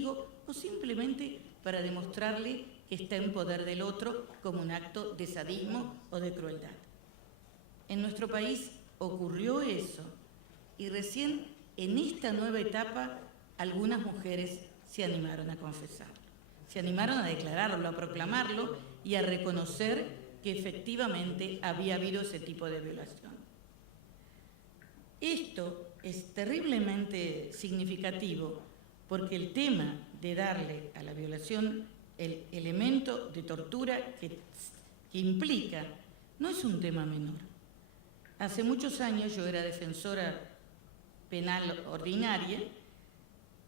enemigo o simplemente para demostrarle que está en poder del otro como un acto de sadismo o de crueldad. En nuestro país ocurrió eso y recién en esta nueva etapa algunas mujeres se animaron a confesarlo, se animaron a declararlo, a proclamarlo y a reconocer que efectivamente había habido ese tipo de violación. Esto es terriblemente significativo porque el tema de darle a la violación el elemento de tortura que implica no es un tema menor. Hace muchos años yo era defensora penal ordinaria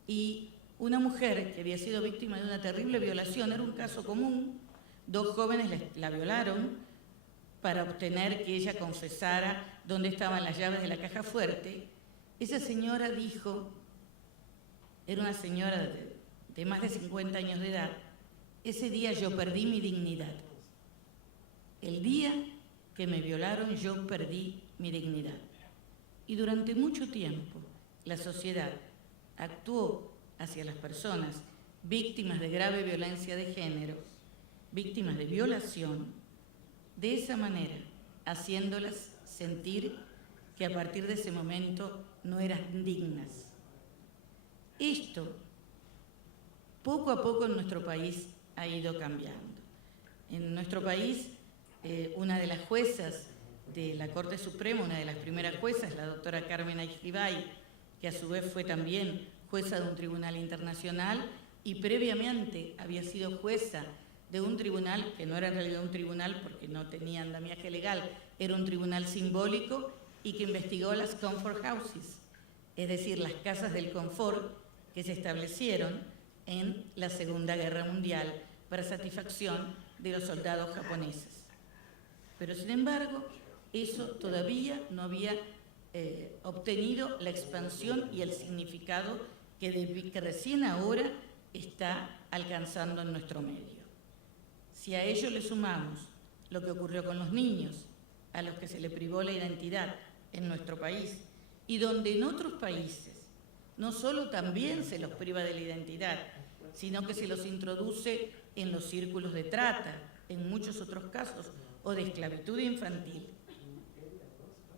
y una mujer que había sido víctima de una terrible violación, era un caso común, 2 jóvenes la violaron para obtener que ella confesara dónde estaban las llaves de la caja fuerte. Esa señora dijo, era una señora de más de 50 años de edad, ese día yo perdí mi dignidad. El día que me violaron yo perdí mi dignidad. Y durante mucho tiempo la sociedad actuó hacia las personas víctimas de grave violencia de género, víctimas de violación, de esa manera, haciéndolas sentir que a partir de ese momento no eran dignas. Esto, poco a poco en nuestro país ha ido cambiando. En nuestro país, una de las juezas de la Corte Suprema, una de las primeras juezas, la doctora Carmen Aguiribay, que a su vez fue también jueza de un tribunal internacional y previamente había sido jueza de un tribunal que no era en realidad un tribunal porque no tenía andamiaje legal, era un tribunal simbólico y que investigó las comfort houses, es decir, las casas del confort que se establecieron en la Segunda Guerra Mundial para satisfacción de los soldados japoneses. Pero sin embargo, eso todavía no había obtenido la expansión y el significado que recién ahora está alcanzando en nuestro medio. Si a ello le sumamos lo que ocurrió con los niños, a los que se le privó la identidad en nuestro país, y donde en otros países no solo también se los priva de la identidad, sino que se los introduce en los círculos de trata, en muchos otros casos, o de esclavitud infantil,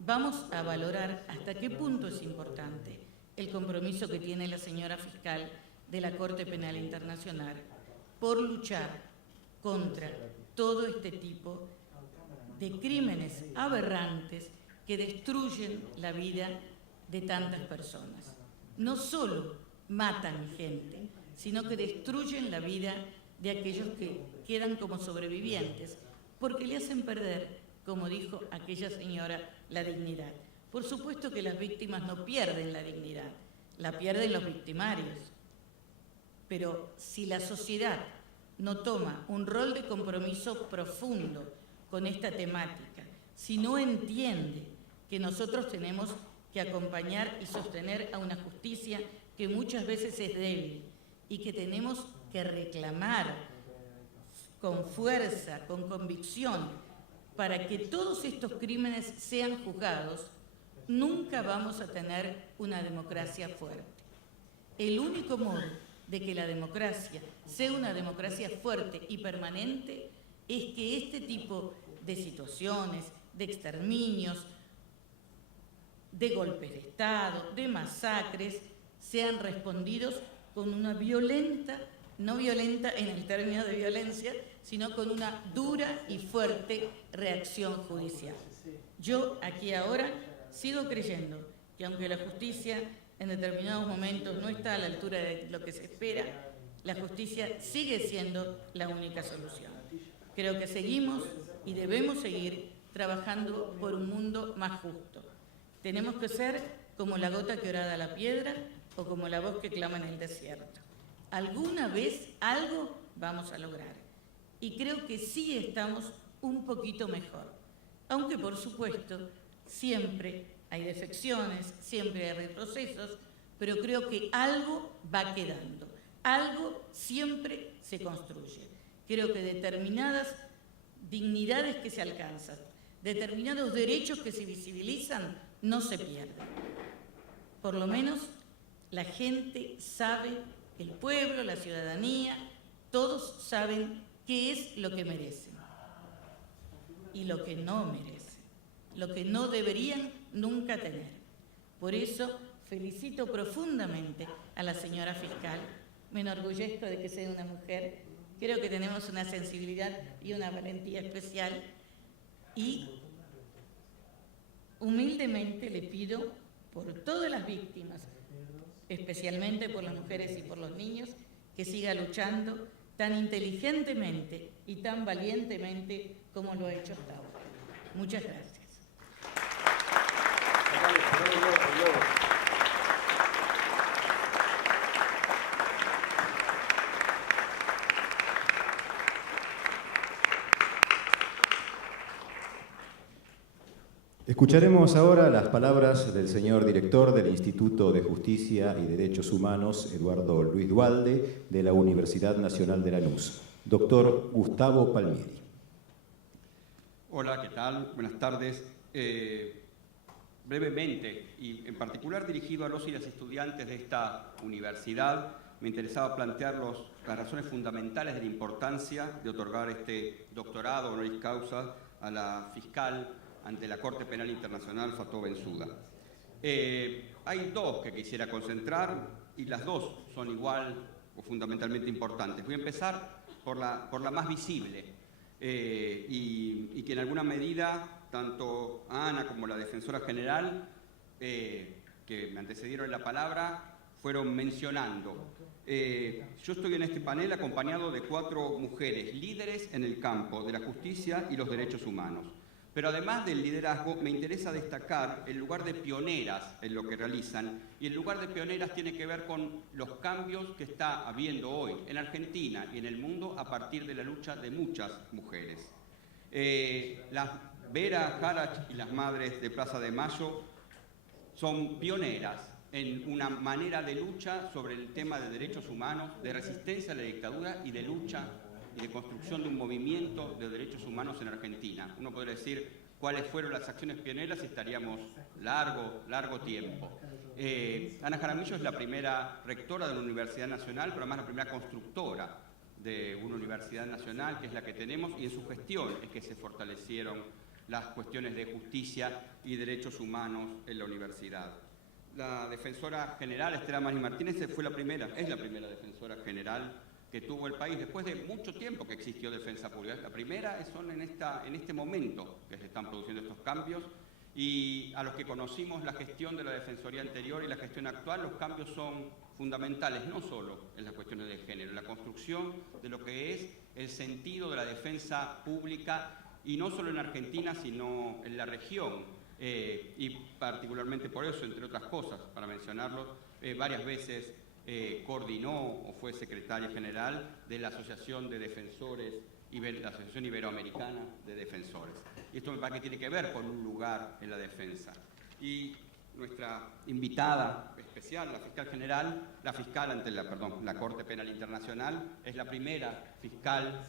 vamos a valorar hasta qué punto es importante el compromiso que tiene la señora fiscal de la Corte Penal Internacional por luchar contra todo este tipo de crímenes aberrantes que destruyen la vida de tantas personas. No solo matan gente, sino que destruyen la vida de aquellos que quedan como sobrevivientes, porque le hacen perder, como dijo aquella señora, la dignidad. Por supuesto que las víctimas no pierden la dignidad, la pierden los victimarios. Pero si la sociedad no toma un rol de compromiso profundo con esta temática, si no entiende que nosotros tenemos que acompañar y sostener a una justicia que muchas veces es débil y que tenemos que reclamar con fuerza, con convicción, para que todos estos crímenes sean juzgados, nunca vamos a tener una democracia fuerte. El único modo de que la democracia sea una democracia fuerte y permanente es que este tipo de situaciones, de exterminios, de golpes de Estado, de masacres, sean respondidos con una violenta, no violenta en el término de violencia, sino con una dura y fuerte reacción judicial. Yo aquí ahora sigo creyendo que aunque la justicia en determinados momentos no está a la altura de lo que se espera, la justicia sigue siendo la única solución. Creo que seguimos y debemos seguir trabajando por un mundo más justo. Tenemos que ser como la gota que horada la piedra o como la voz que clama en el desierto. Alguna vez algo vamos a lograr. Y creo que sí estamos un poquito mejor. Aunque, por supuesto, siempre hay defecciones, siempre hay retrocesos, pero creo que algo va quedando. Algo siempre se construye. Creo que determinadas dignidades que se alcanzan, determinados derechos que se visibilizan, no se pierden. Por lo menos la gente sabe El pueblo, la ciudadanía, todos saben qué es lo que merecen y lo que no merecen, lo que no deberían nunca tener. Por eso felicito profundamente a la señora fiscal, me enorgullezco de que sea una mujer, creo que tenemos una sensibilidad y una valentía especial y humildemente le pido por todas las víctimas, especialmente por las mujeres y por los niños, que siga luchando tan inteligentemente y tan valientemente como lo ha hecho hasta ahora. Muchas gracias. Escucharemos ahora las palabras del señor director del Instituto de Justicia y Derechos Humanos, Eduardo Luis Duhalde, de la Universidad Nacional de Lanús. Doctor Gustavo Palmieri. Hola, ¿qué tal? Buenas tardes. Brevemente, y en particular dirigido a los y las estudiantes de esta universidad, me interesaba plantear las razones fundamentales de la importancia de otorgar este doctorado honoris causa a la fiscal ante la Corte Penal Internacional, Fatou Bensouda. Hay dos que quisiera concentrar y las dos son igual o fundamentalmente importantes. Voy a empezar por la más visible y que en alguna medida tanto Ana como la Defensora General que me antecedieron en la palabra fueron mencionando. Yo estoy en este panel acompañado de 4 mujeres líderes en el campo de la justicia y los derechos humanos. Pero además del liderazgo, me interesa destacar el lugar de pioneras en lo que realizan, y el lugar de pioneras tiene que ver con los cambios que está habiendo hoy en Argentina y en el mundo a partir de la lucha de muchas mujeres. Las Vera Jarach y las Madres de Plaza de Mayo son pioneras en una manera de lucha sobre el tema de derechos humanos, de resistencia a la dictadura y de lucha y de construcción de un movimiento de derechos humanos en Argentina. Uno podría decir cuáles fueron las acciones pioneras y estaríamos largo tiempo. Ana Jaramillo es la primera rectora de la Universidad Nacional, pero además la primera constructora de una universidad nacional, que es la que tenemos, y en su gestión es que se fortalecieron las cuestiones de justicia y derechos humanos en la universidad. La defensora general, Estela Maris Martínez, es la primera defensora general que tuvo el país después de mucho tiempo que existió defensa pública. La primera son en este momento que se están produciendo estos cambios, y a los que conocimos la gestión de la Defensoría anterior y la gestión actual, los cambios son fundamentales, no solo en las cuestiones de género, en la construcción de lo que es el sentido de la defensa pública, y no solo en Argentina, sino en la región, y particularmente por eso, entre otras cosas, para mencionarlo, varias veces coordinó o fue secretaria general de la Asociación de Defensores, la Asociación Iberoamericana de Defensores. Y esto me parece que tiene que ver con un lugar en la defensa. Y nuestra invitada especial, la fiscal general, la fiscal ante la Corte Penal Internacional, es la primera fiscal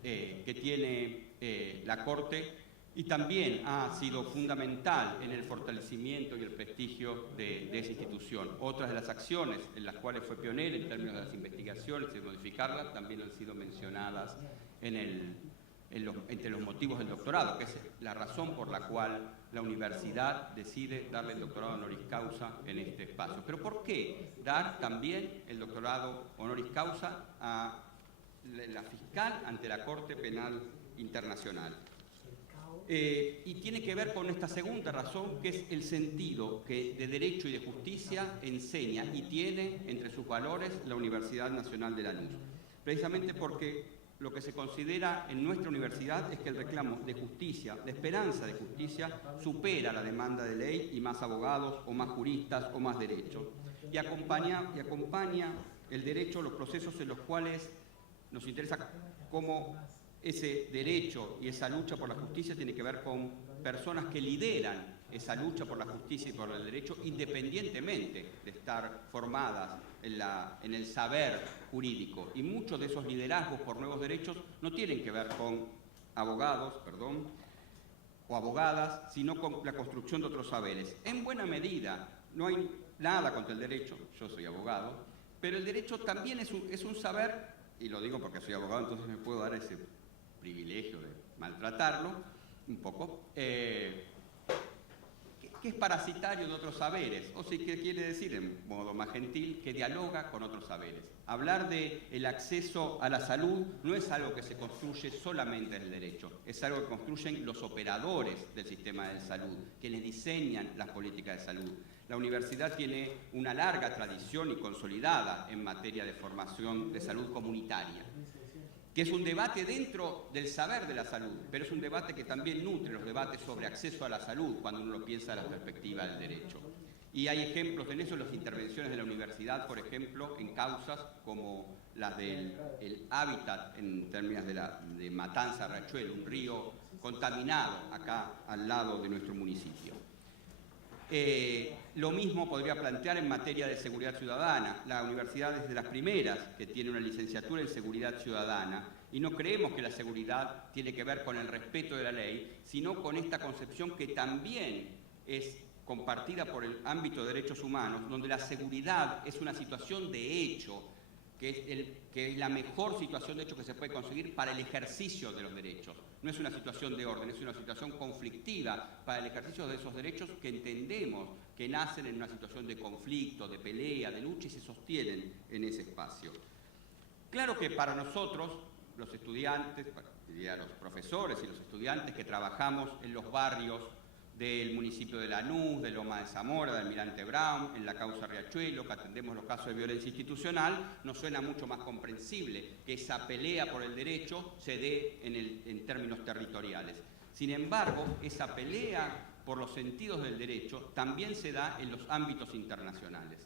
que tiene la Corte, y también ha sido fundamental en el fortalecimiento y el prestigio de esa institución. Otras de las acciones en las cuales fue pionera en términos de las investigaciones y de modificarlas también han sido mencionadas entre los motivos del doctorado, que es la razón por la cual la universidad decide darle el doctorado honoris causa en este espacio. Pero ¿por qué dar también el doctorado honoris causa a la fiscal ante la Corte Penal Internacional? Y tiene que ver con esta segunda razón, que es el sentido que de derecho y de justicia enseña y tiene entre sus valores la Universidad Nacional de Lanús. Precisamente porque lo que se considera en nuestra universidad es que el reclamo de justicia, de esperanza de justicia, supera la demanda de ley y más abogados o más juristas o más derechos. Y acompaña el derecho los procesos en los cuales nos interesa cómo ese derecho y esa lucha por la justicia tiene que ver con personas que lideran esa lucha por la justicia y por el derecho, independientemente de estar formadas en el saber jurídico. Y muchos de esos liderazgos por nuevos derechos no tienen que ver con abogados, o abogadas, sino con la construcción de otros saberes. En buena medida, no hay nada contra el derecho, yo soy abogado, Pero el derecho también es un saber, y lo digo porque soy abogado, entonces me puedo dar ese privilegio de maltratarlo un poco, que es parasitario de otros saberes, o sí que quiere decir, en modo más gentil, que dialoga con otros saberes. Hablar del acceso a la salud no es algo que se construye solamente en el derecho, es algo que construyen los operadores del sistema de salud, quienes diseñan las políticas de salud. La universidad tiene una larga tradición y consolidada en materia de formación de salud comunitaria, que es un debate dentro del saber de la salud, pero es un debate que también nutre los debates sobre acceso a la salud cuando uno lo piensa desde la perspectiva del derecho. Y hay ejemplos en eso, en las intervenciones de la universidad, por ejemplo, en causas como las del hábitat en términos de Matanza, Riachuelo, un río contaminado acá al lado de nuestro municipio. Lo mismo podría plantear en materia de seguridad ciudadana. La universidad es de las primeras que tiene una licenciatura en seguridad ciudadana y no creemos que la seguridad tiene que ver con el respeto de la ley, sino con esta concepción que también es compartida por el ámbito de derechos humanos, donde la seguridad es una situación de hecho, que es la mejor situación de hecho que se puede conseguir para el ejercicio de los derechos. No es una situación de orden, es una situación conflictiva para el ejercicio de esos derechos que entendemos que nacen en una situación de conflicto, de pelea, de lucha y se sostienen en ese espacio. Claro que para nosotros, los estudiantes, los profesores y los estudiantes que trabajamos en los barrios del municipio de Lanús, de Loma de Zamora, de Almirante Brown, en la causa Riachuelo, que atendemos los casos de violencia institucional, nos suena mucho más comprensible que esa pelea por el derecho se dé en términos territoriales. Sin embargo, esa pelea por los sentidos del derecho también se da en los ámbitos internacionales.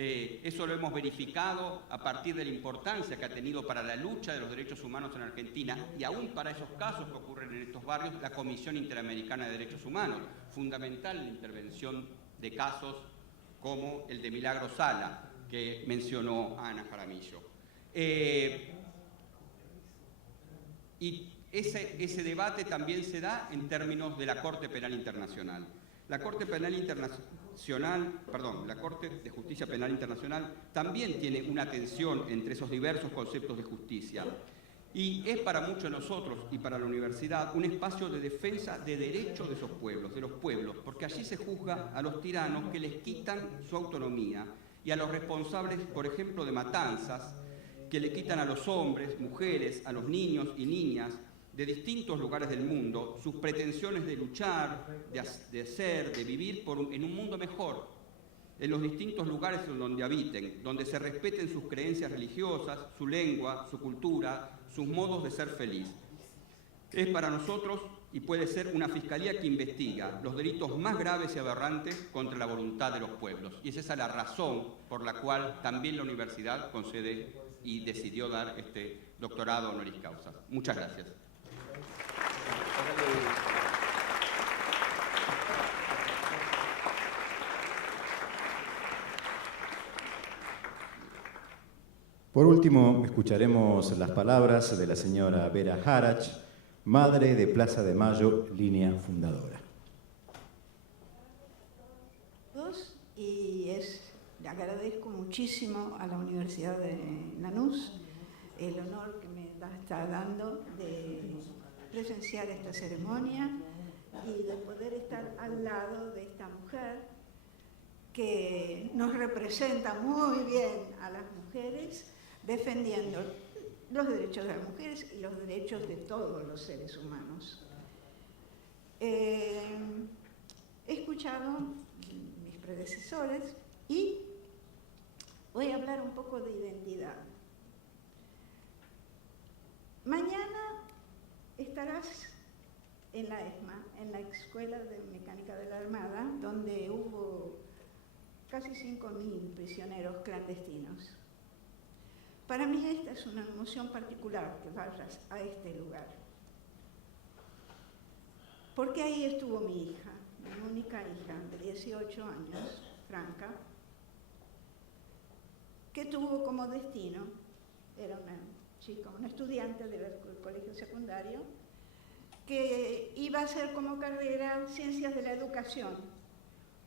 Eso lo hemos verificado a partir de la importancia que ha tenido para la lucha de los derechos humanos en Argentina y aún para esos casos que ocurren en estos barrios, la Comisión Interamericana de Derechos Humanos, fundamental en la intervención de casos como el de Milagro Sala, que mencionó Ana Jaramillo. Y ese debate también se da en términos de la Corte Penal Internacional. La Corte de Justicia Penal Internacional también tiene una tensión entre esos diversos conceptos de justicia y es para muchos de nosotros y para la universidad un espacio de defensa de derechos de esos pueblos, de los pueblos, porque allí se juzga a los tiranos que les quitan su autonomía y a los responsables, por ejemplo, de matanzas, que le quitan a los hombres, mujeres, a los niños y niñas de distintos lugares del mundo sus pretensiones de luchar, de ser, de vivir en un mundo mejor, en los distintos lugares donde habiten, donde se respeten sus creencias religiosas, su lengua, su cultura, sus modos de ser feliz. Es para nosotros y puede ser una fiscalía que investiga los delitos más graves y aberrantes contra la voluntad de los pueblos. Y es esa la razón por la cual también la universidad concede y decidió dar este doctorado honoris causa. Muchas gracias. Por último, escucharemos las palabras de la señora Vera Harach, madre de Plaza de Mayo, línea fundadora. Y le agradezco muchísimo a la Universidad de Lanús el honor que me está dando de presenciar esta ceremonia y de poder estar al lado de esta mujer que nos representa muy bien a las mujeres, defendiendo los derechos de las mujeres y los derechos de todos los seres humanos. He escuchado mis predecesores y voy a hablar un poco de identidad. Mañana estarás en la ESMA, en la Escuela de Mecánica de la Armada, donde hubo casi 5.000 prisioneros clandestinos. Para mí esta es una emoción particular que vayas a este lugar. Porque ahí estuvo mi hija, mi única hija de 18 años, Franca, que tuvo como destino, era una chica, una estudiante del colegio secundario, que iba a hacer como carrera Ciencias de la Educación,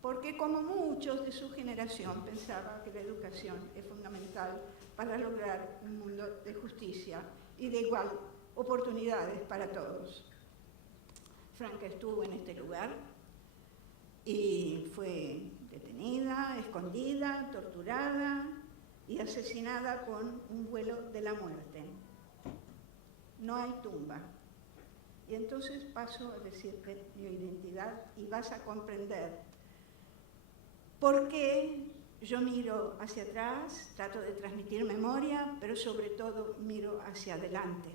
porque como muchos de su generación pensaba que la educación es fundamental para lograr un mundo de justicia y de igual oportunidades para todos. Franca estuvo en este lugar y fue detenida, escondida, torturada y asesinada con un vuelo de la muerte. No hay tumba. Y entonces paso a decirte mi identidad y vas a comprender por qué yo miro hacia atrás, trato de transmitir memoria, pero sobre todo miro hacia adelante,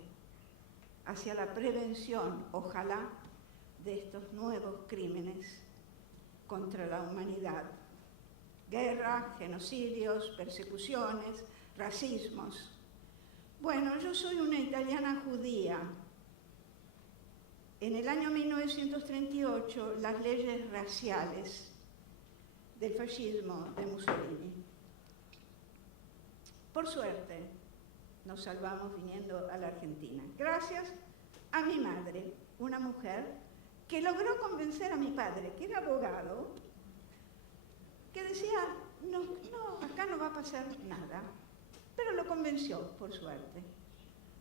hacia la prevención, ojalá, de estos nuevos crímenes contra la humanidad. Guerra, genocidios, persecuciones, racismos. Bueno, yo soy una italiana judía. En el año 1938, las leyes raciales del fascismo de Mussolini. Por suerte, nos salvamos viniendo a la Argentina, gracias a mi madre, una mujer que logró convencer a mi padre, que era abogado, que decía, no, acá no va a pasar nada, pero lo convenció, por suerte.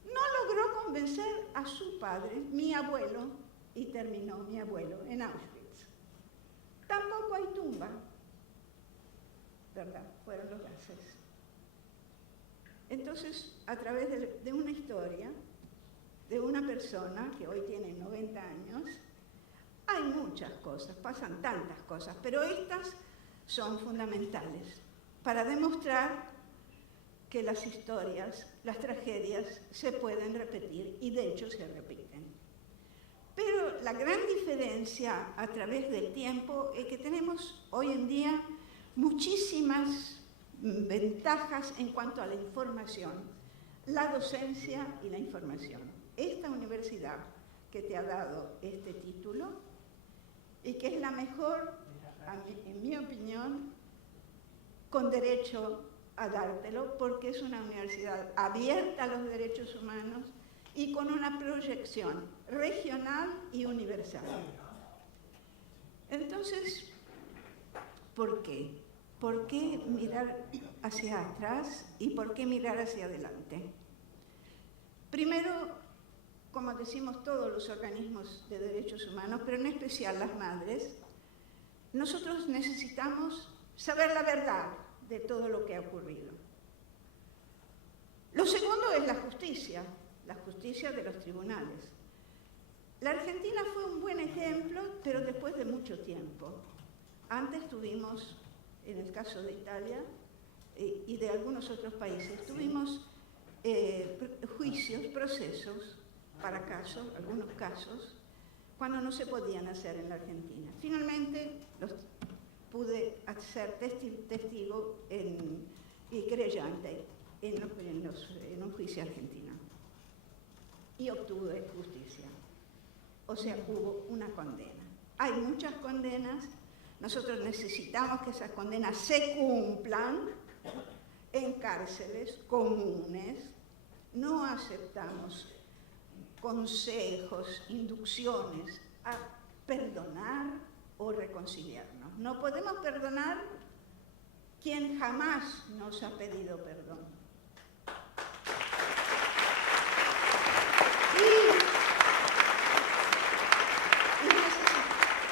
No logró convencer a su padre, mi abuelo, y terminó mi abuelo en Auschwitz. Tampoco hay tumba, ¿verdad? Fueron los gases. Entonces, a través de una historia, de una persona que hoy tiene 90 años, hay muchas cosas, pasan tantas cosas, pero estas son fundamentales para demostrar que las historias, las tragedias se pueden repetir y de hecho se repiten. Pero la gran diferencia a través del tiempo es que tenemos hoy en día muchísimas ventajas en cuanto a la información, la docencia y la información. Esta universidad que te ha dado este título y que es la mejor, en mi opinión, con derecho a dártelo, porque es una universidad abierta a los derechos humanos y con una proyección regional y universal. Entonces, ¿por qué? ¿Por qué mirar hacia atrás y por qué mirar hacia adelante? Primero, como decimos todos los organismos de derechos humanos, pero en especial las madres, nosotros necesitamos saber la verdad de todo lo que ha ocurrido. Lo segundo es la justicia de los tribunales. La Argentina fue un buen ejemplo, pero después de mucho tiempo. Antes tuvimos, en el caso de Italia y de algunos otros países, tuvimos juicios, procesos para casos, algunos casos, cuando no se podían hacer en la Argentina. Finalmente pude ser testigo y creyente en un juicio argentino y obtuve justicia. O sea, hubo una condena. Hay muchas condenas, nosotros necesitamos que esas condenas se cumplan en cárceles comunes. No aceptamos consejos, inducciones a perdonar o reconciliarnos. No podemos perdonar quien jamás nos ha pedido perdón. Y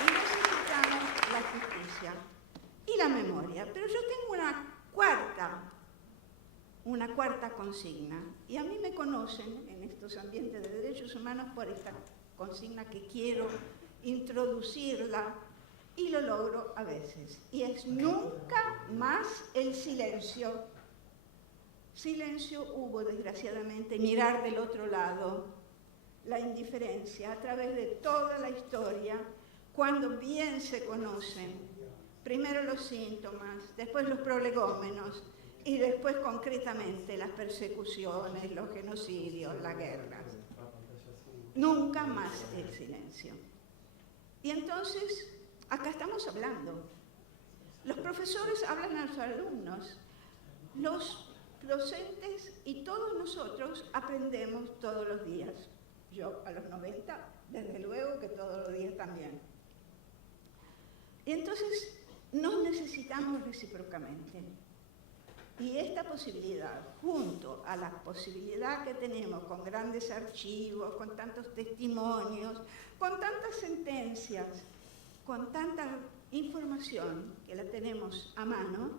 necesitamos la justicia y la memoria. Pero yo tengo una cuarta consigna, y a mí me conocen en estos ambientes de derechos humanos por esta consigna que quiero introducirla y lo logro a veces, y es nunca más el silencio. Silencio hubo, desgraciadamente, mirar del otro lado, la indiferencia a través de toda la historia, cuando bien se conocen primero los síntomas, después los prolegómenos y después concretamente las persecuciones, los genocidios, las guerras. Nunca más el silencio. Y entonces, acá estamos hablando. Los profesores hablan a los alumnos, los docentes y todos nosotros aprendemos todos los días. Yo a los 90, desde luego que todos los días también. Y entonces nos necesitamos recíprocamente. Y esta posibilidad, junto a la posibilidad que tenemos con grandes archivos, con tantos testimonios, con tantas sentencias, con tanta información que la tenemos a mano,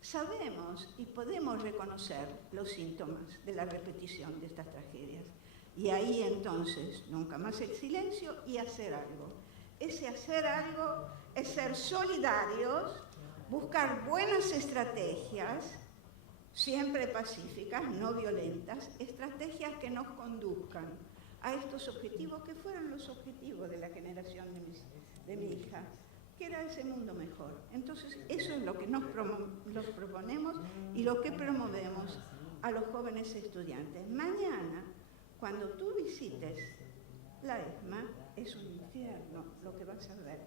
sabemos y podemos reconocer los síntomas de la repetición de estas tragedias. Y ahí entonces, nunca más el silencio y hacer algo. Ese hacer algo es ser solidarios, buscar buenas estrategias, siempre pacíficas, no violentas, estrategias que nos conduzcan a estos objetivos que fueron los objetivos de la generación de mi hija, que era ese mundo mejor. Entonces, eso es lo que nos proponemos y lo que promovemos a los jóvenes estudiantes. Mañana, cuando tú visites la ESMA, es un infierno lo que vas a ver.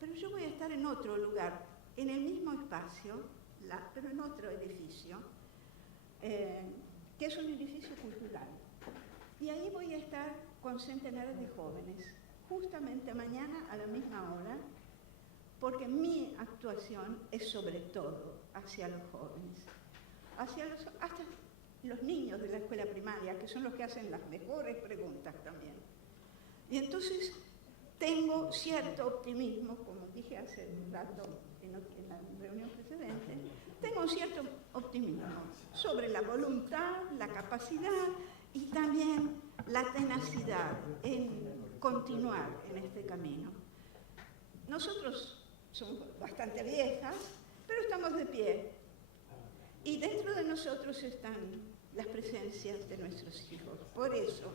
Pero yo voy a estar en otro lugar, en el mismo espacio, pero en otro edificio, que es un edificio cultural. Y ahí voy a estar con centenares de jóvenes, justamente mañana a la misma hora, porque mi actuación es sobre todo hacia los jóvenes, hasta los niños de la escuela primaria, que son los que hacen las mejores preguntas también. Y entonces tengo cierto optimismo, como dije hace un rato en la reunión precedente, tengo un cierto optimismo sobre la voluntad, la capacidad y también la tenacidad en continuar en este camino. Nosotros somos bastante viejas, pero estamos de pie. Y dentro de nosotros están las presencias de nuestros hijos. Por eso,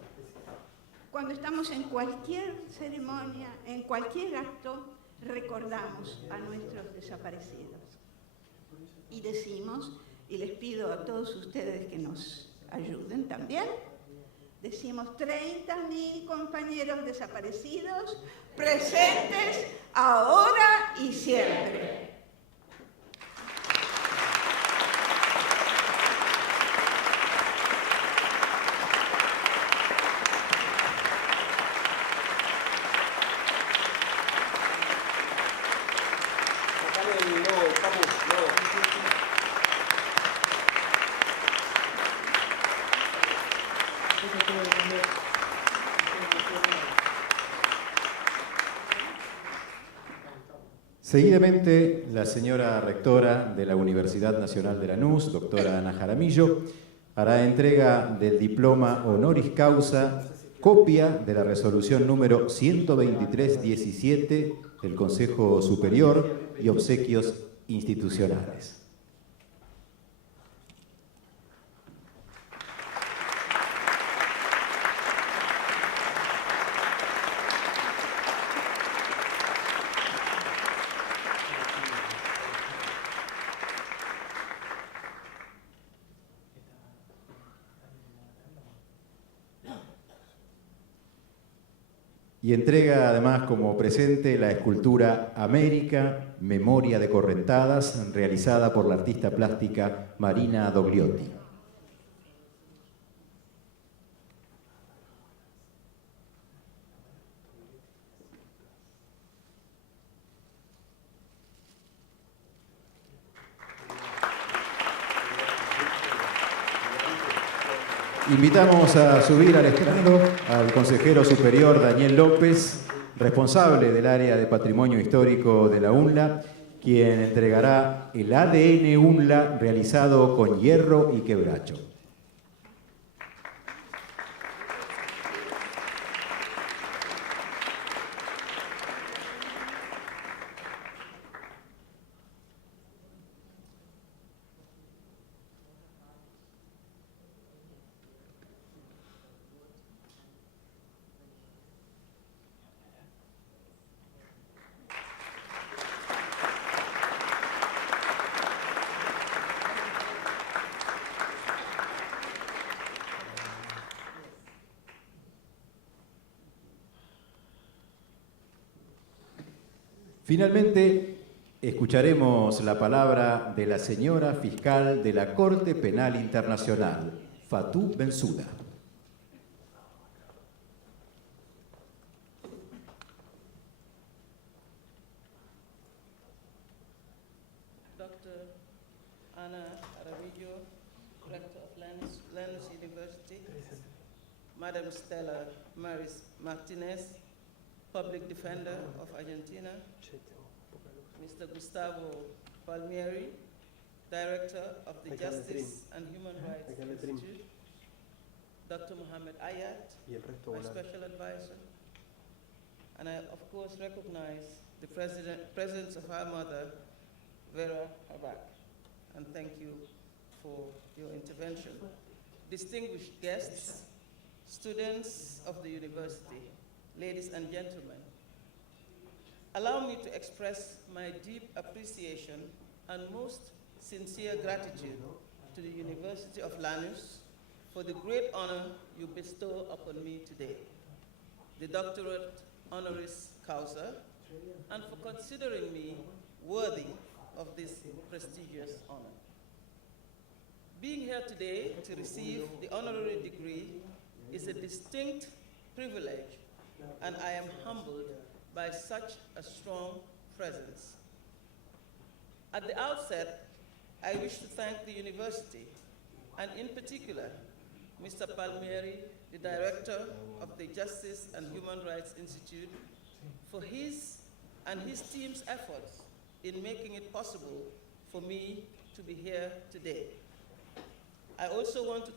cuando estamos en cualquier ceremonia, en cualquier acto, recordamos a nuestros desaparecidos. Y decimos, y les pido a todos ustedes que nos ayuden también, decimos 30.000 compañeros desaparecidos presentes ahora y siempre. Seguidamente, la señora rectora de la Universidad Nacional de Lanús, doctora Ana Jaramillo, hará entrega del diploma honoris causa, copia de la resolución número 123-17 del Consejo Superior y obsequios institucionales. Y entrega además como presente la escultura América, Memoria de Correntadas, realizada por la artista plástica Marina Dogliotti. Invitamos a subir al estrado al consejero superior Daniel López, responsable del área de Patrimonio Histórico de la UNLA, quien entregará el ADN UNLA realizado con hierro y quebracho. Finalmente, escucharemos la palabra de la señora fiscal de la Corte Penal Internacional, Fatou Bensouda. Madam Stella Maris Martinez, Public Defender of Argentina, Mr. Gustavo Palmieri, Director of the Justice and Human Rights Institute, Dr. Mohammed Ayat, my Special Advisor, and I, of course, recognize the presence of our mother, Vera Habak, and thank you for your intervention. Distinguished guests, students of the university, ladies and gentlemen, allow me to express my deep appreciation and most sincere gratitude to the University of Lanús for the great honor you bestow upon me today, the doctorate honoris causa, and for considering me worthy of this prestigious honor. Being here today to receive the honorary degree is a distinct privilege, and I am humbled by such a strong presence. At the outset, I wish to thank the university, and in particular, Mr. Palmieri, the Director of the Justice and Human Rights Institute, for his and his team's efforts in making it possible for me to be here today. I also want to